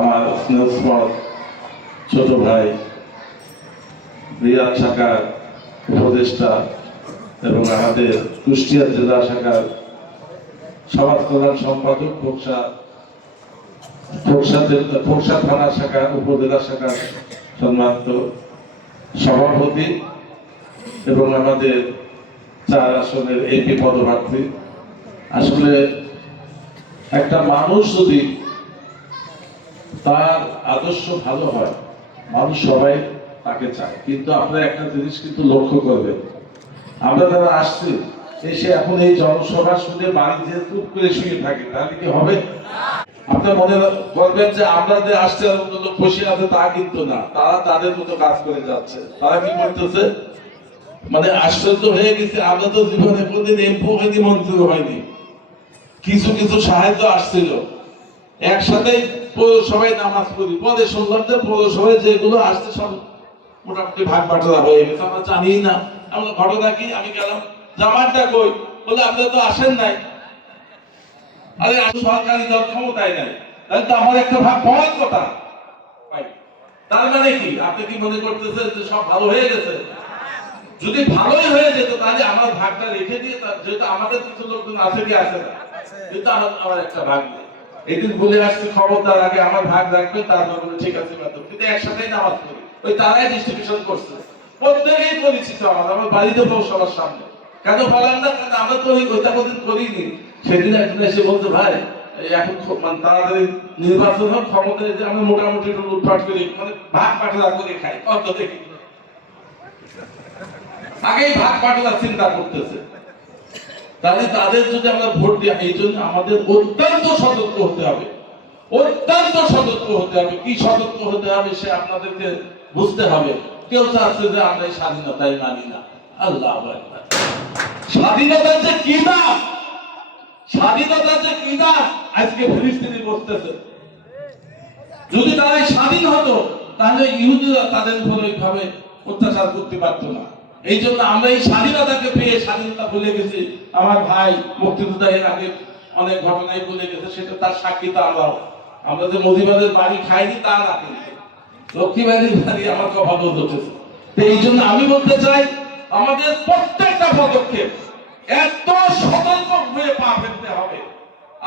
আমার স্নেহস্পদ ছোট ভাই রিয়াদ শাখার উপদেষ্টা এবং আমাদের কুষ্টিয়া জেলা শাখার সমাজ কল্যাণ সম্পাদক খোকসা থানা শাখার উপজেলা শাখার সম্মানিত সভাপতি এবং আমাদের 4 আসনের এমপি পদপ্রার্থী। আসলে একটা মানুষ যদি তার আদর্শ ভালো হয়, মানুষ সবাই তাকে চায়। কিন্তু আপনারা একটা জিনিস কিন্তু লক্ষ্য করবেন, আমরা যারা আসছি এসে এখন এই জনসভা শুনে বাড়ি যে চুপ করে শুয়ে থাকে, তাহলে কি হবে? আপনার মনে করবেন যে আমরা যে আসছে অন্য লোক বসে আছে, তা কিন্তু না, তারা তাদের মতো কাজ করে যাচ্ছে। তারা কি করতেছে, মানে আশ্চর্য হয়ে গেছে। আমরা তো জীবনে কোনদিন এমপি হয়নি, মন্ত্রী হয়নি, কিছু কিছু সাহায্য আসছিল, একসাথে সবাই নামাজ পড়ি। পরে শুনলাম যে পৌরসভায় যেগুলো আসছে সব মোটামুটি ভাগ বাটোয়ারা হয়ে গেছে, আমরা জানি না। আমরা ঘটনা কি, আমি গেলাম, জামানটা কই, বলে আপনারা তো আসেন নাই। আরে সরকারি দল ক্ষমতায় নাই, তাহলে তো আমার একটা ভাগ পাওয়ার কথা। তার মানে কি, আপনি কি মনে করতেছেন যে সব ভালো হয়ে গেছে? যদি ভালোই হয়ে যেত তাহলে আমার ভাগটা রেখে দিয়ে, যেহেতু আমাদের কিছু লোকজন আছে কি আছে না, কিন্তু আমার একটা ভাগ নেই। এদিন বলে আসছে খবরদার আগে আমার ভাগ রাখবে, তারপর ঠিক আছে, কিন্তু একসাথেই নামাজ পড়ি, ওই তারাই ডিস্ট্রিবিউশন করছে। প্রত্যেকেই পরিচিত আমার বাড়িতে সবার সামনে। কেন বলেন না, কারণ আমরা তো ওইটা কোনদিন করিনি। সেদিন একজন এসে বলতে, ভাই এখন মানে তাড়াতাড়ি নির্বাচন হোক, ক্ষমতায় যে আমরা মোটামুটি একটু লুটপাট করি, মানে ভাগ পাঠা করে খাই, অত দেখি আগেই ভাগ পাঠা চিন্তা করতেছে। তাহলে তাদের যদি আমরা ভোট দিই, এই জন্য আমাদের অত্যন্ত সতর্ক হতে হবে, অত্যন্ত সতর্ক হতে হবে। কি সতর্ক হতে হবে সে আপনাদেরকে বুঝতে হবে। কেউ চাচ্ছে যে আমরা এই স্বাধীনতাই মানি না, আল্লাহু আকবার। স্বাধীনতার যে কি দাম, স্বাধীনতার যে কি দাম আজকে ফিলিস্তিনি বসতেছে। যদি তারা স্বাধীন হতো তাহলে ইহুদিরা তাদের উপর ওইভাবে অত্যাচার করতে পারতো না। এই জন্য আমরা এই স্বাধীনতাকে পেয়ে স্বাধীনতা ভুলে গেছি। আমার ভাই মুক্তিযোদ্ধা এর আগে অনেক ঘটনাই বলে গেছে, সেটা তার সাক্ষী তো আমরাও। আমরা যে মজিবাদের বাড়ি খাইনি তা না, কিন্তু লক্ষ্মীবাড়ির বাড়ি আমার কপাল উঠেছে। এই জন্য আমি বলতে চাই, আমাদের প্রত্যেকটা পদক্ষেপ এত সতর্ক হয়ে পা ফেলতে হবে।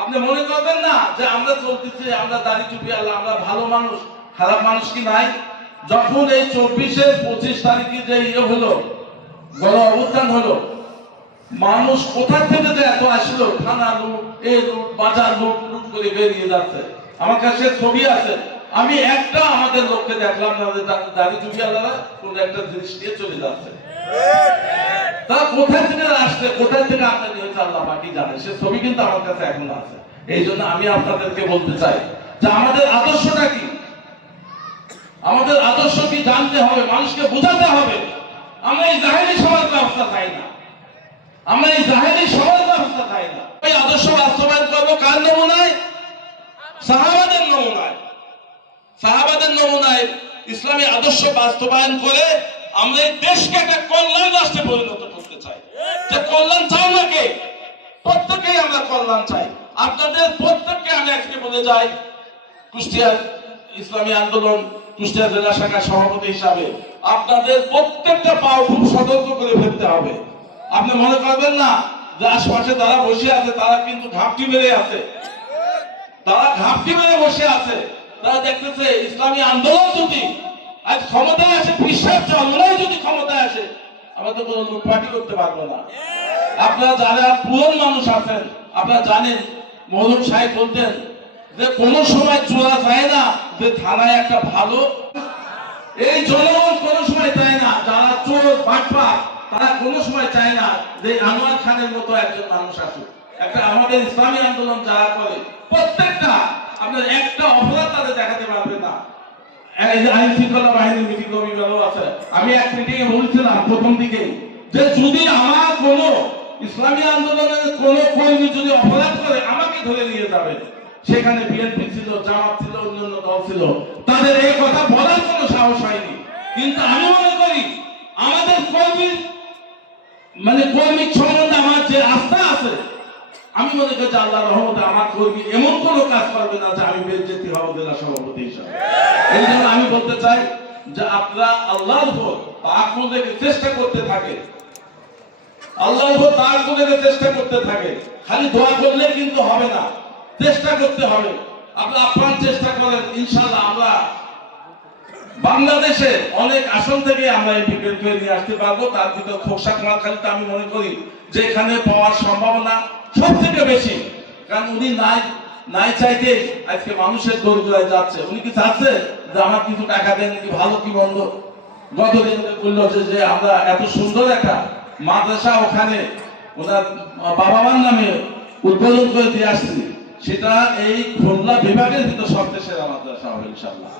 আপনি মনে করবেন না যে আমরা চলতেছি, আমরা দাড়ি টুপি আল্লাহ, আমরা ভালো মানুষ, খারাপ মানুষ কি নাই? যখন এই 24-25 তারিখে যে হলো, গণ অভ্যুত্থান হলো, মানুষ কোথা থেকে যে এত আসলো, থানা লুট, এই লুট, বাজার লুট লুট করে বেরিয়ে যাচ্ছে। আমার কাছে ছবি আছে, আমি একটা আমাদের লোককে দেখলাম না যে দাড়ি টুপি আল্লাহ কোন একটা জিনিস নিয়ে চলে যাচ্ছে। তারা কোথায় থেকে আসছে, কোথায় থেকে আমদানি হয়েছে আল্লাহ বাকি জানে, সে ছবি কিন্তু আমার কাছে এখন আছে। এই জন্য আমি আপনাদেরকে বলতে চাই যে আমাদের আদর্শটা কি, আমাদের আদর্শ কি জানতে হবে, মানুষকে বোঝাতে হবে। আমরা এই জাহেলি সমাজ ব্যবস্থা চাই না, আমরা এই জাহেলি সমাজ ব্যবস্থা চাই না। এই আদর্শ বাস্তবায়ন করবো কার নমুনায়? সাহাবাদের নমুনায়। সাহাবাদের নমুনায় ইসলামী আদর্শ বাস্তবায়ন করে আমরা এই দেশকে একটা কল্যাণ রাষ্ট্রে পরিণত করতে চাই। যে কল্যাণ চাই না কে? প্রত্যেকেই আমরা কল্যাণ চাই। আপনাদের প্রত্যেককে আমি আজকে বলে যাই, কুষ্টিয়া ইসলামী আন্দোলন কুষ্টিয়া জেলা শাখার সভাপতি হিসাবে আপনাদের প্রত্যেকটা পাও খুব সতর্ক করে ফেলতে হবে। আপনি মনে করবেন না যে আশপাশে যারা বসে আছে তারা কিন্তু ঘাপটি মেরে আছে, তারা ঘাপটি মেরে বসে আছে। তারা দেখতেছে ইসলামী আন্দোলন যদি আজ ক্ষমতায় আসে, বিশ্বাস চলনায় যদি ক্ষমতায় আসে, আমরা তো কোনো লুটপাটি করতে পারবো না। আপনারা যারা পুরন মানুষ আছেন, আপনারা জানেন মৌলুম সাহেব বলতেন যে কোনো সময় চোরা যায় না যে থানায় একটা ভালো, এই জনগণ কোনো সময় চায় না যারা চোর বাটপার, তারা কোনো সময় চায় না যে আনোয়ার খানের মতো একজন মানুষ আসুক। একটা আমাদের ইসলামী আন্দোলন যারা করে প্রত্যেকটা, আপনার একটা অপরাধ তাদের দেখাতে পারবে না। আইন শৃঙ্খলা বাহিনীর মিটিং রবিবারও আছে, আমি এক মিটিং এ বলছিলাম প্রথম দিকে যে যদি আমার কোন ইসলামী আন্দোলনের কোন কর্মী যদি অপরাধ করে আমাকে ধরে নিয়ে যাবে। সেখানে বিএনপি ছিল, জামাত ছিল, অন্যান্য দল ছিল, তাদের এই কথা বলার কোনো সাহস হয়নি। কিন্তু আমি মনে করি আমাদের কর্মী মানে কর্মী সম্বন্ধে আমার যে আস্থা আছে, আমি মনে করি যে আল্লাহর রহমতে আমার কর্মী এমন কোনো কাজ করবে না যে আমি বেজ্জতি হব জেলা সভাপতি হিসাবে। এই জন্য আমি বলতে চাই যে আপনারা আল্লাহর উপর তাআক্কুদের চেষ্টা করতে থাকে, আল্লাহর উপর তাআক্কুদের চেষ্টা করতে থাকে। খালি দোয়া করলে কিন্তু হবে না, চেষ্টা করতে হবে। আপনারা আপ্রাণ চেষ্টা করেন, ইনশাআল্লাহ আমরা বাংলাদেশে অনেক আসন থেকে আমরা এমপি বের করে নিয়ে আসতে পারবো। তার ভিতর খোকসা কামালখালীতে আমি মনে করি যে এখানে পাওয়ার সম্ভাবনা সব থেকে বেশি, কারণ উনি নাই চাইতে আজকে মানুষের দরিদ্রায় যাচ্ছে। উনি কি চাচ্ছে যে আমার কিছু টাকা দেন কি ভালো কি মন্দ? গতদিন বললো যে আমরা এত সুন্দর একটা মাদ্রাসা ওখানে ওনার বাবা মার নামে উদ্বোধন করে দিয়ে আসছি, সেটা এই খুলনা বিভাগের ভিতর সবচেয়ে সেরা মাদ্রাসা হবে ইনশাআল্লাহ।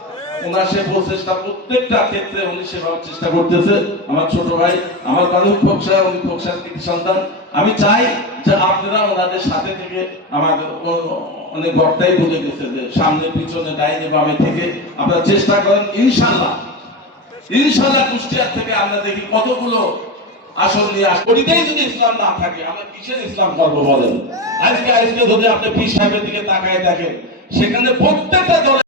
ওনার সে প্রচেষ্টা প্রত্যেকটা ক্ষেত্রে উনি সেভাবে চেষ্টা করতেছে। আমার ছোট ভাই আমার বালক খোকসা, উনি খোকসার কৃতি সন্তান। আমি চাই যে আপনারা ওনাদের সাথে থেকে, আমাদের অনেক বক্তাই বলে গেছে যে সামনে পিছনে ডাইনে বামে থেকে আপনারা চেষ্টা করেন। ইনশাআল্লাহ ইনশাআল্লাহ কুষ্টিয়া থেকে আমরা দেখি কতগুলো আসল নিয়ে করিতেই যদি ইসলাম না থাকে আমরা কিসের ইসলাম করবো বলেন? আজকে যদি আপনি পীর সাহেবের দিকে তাকায় দেখেন, সেখানে প্রত্যেকটা দলের